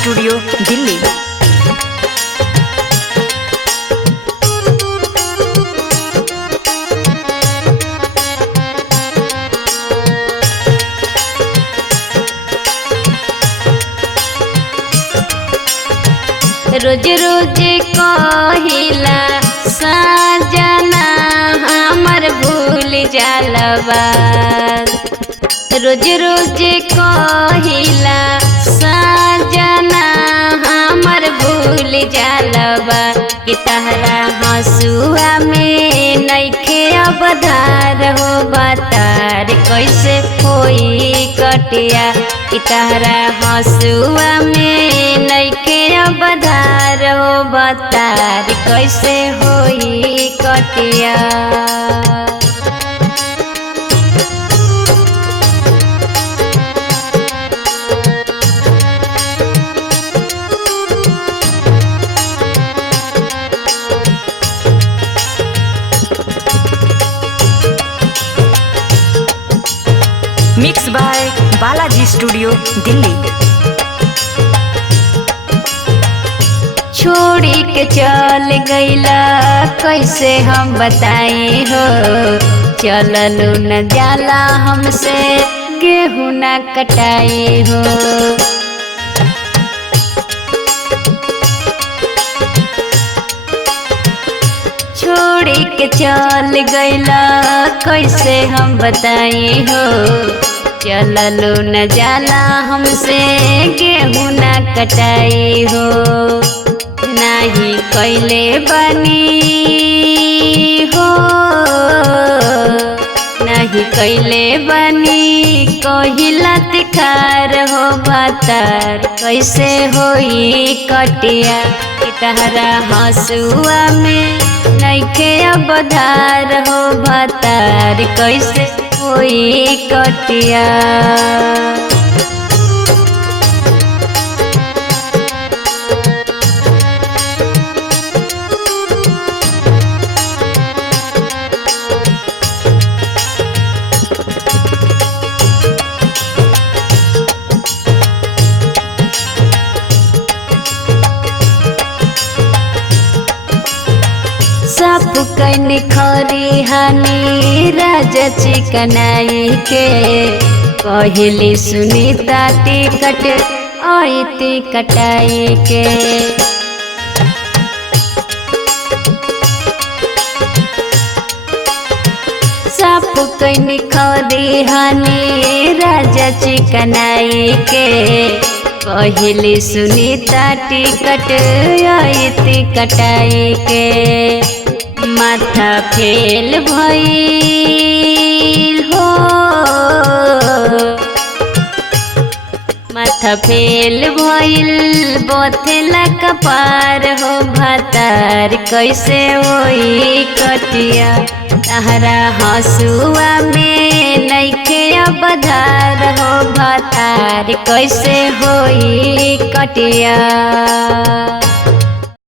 Studio Delhi. रोज रोज कहिला सजना हमर भूल जालबा। रोज रोज कहिला सजना हमर भूल जालबा कि तहरा हंसुआ में नइखे अवधार हो बतार कैसे होई कटिया कि तहरा हंसुआ में नइखे अवधार हो बतार कैसे होई कटिया। Mix by Balaji studio Delhi. छोड़ी के चल गईला कैसे हम बताई हो, चललू न जाला हमसे गेहूं न कटाई हो। छोड़ी के चल गईला कैसे हम बताई हो, चललू न जाला हमसे गेहूं न कटाई हो। नाही कैले बनी हो, नाही कैले बनी कहिला तिखार हो बतार कैसे होई कटिया कि तहरा हंसुआ में नइखे अवधार हो बतार कैसे होई कटिया। सब कन खरी हानि राजा चिकनाई के कहली सुनीता टिकट आयती कटाई के। सब कन खरी हानि राजा चिकनाई के कहली सुनीता टिकट आयती कटाई के। माथा फेल भइल हो, माथा फेल भइल बथेला कपार हो भातार कैसे होई कटिया तहरा हंसुआ में नइखे अवधार हो भातार कैसे होई कटिया।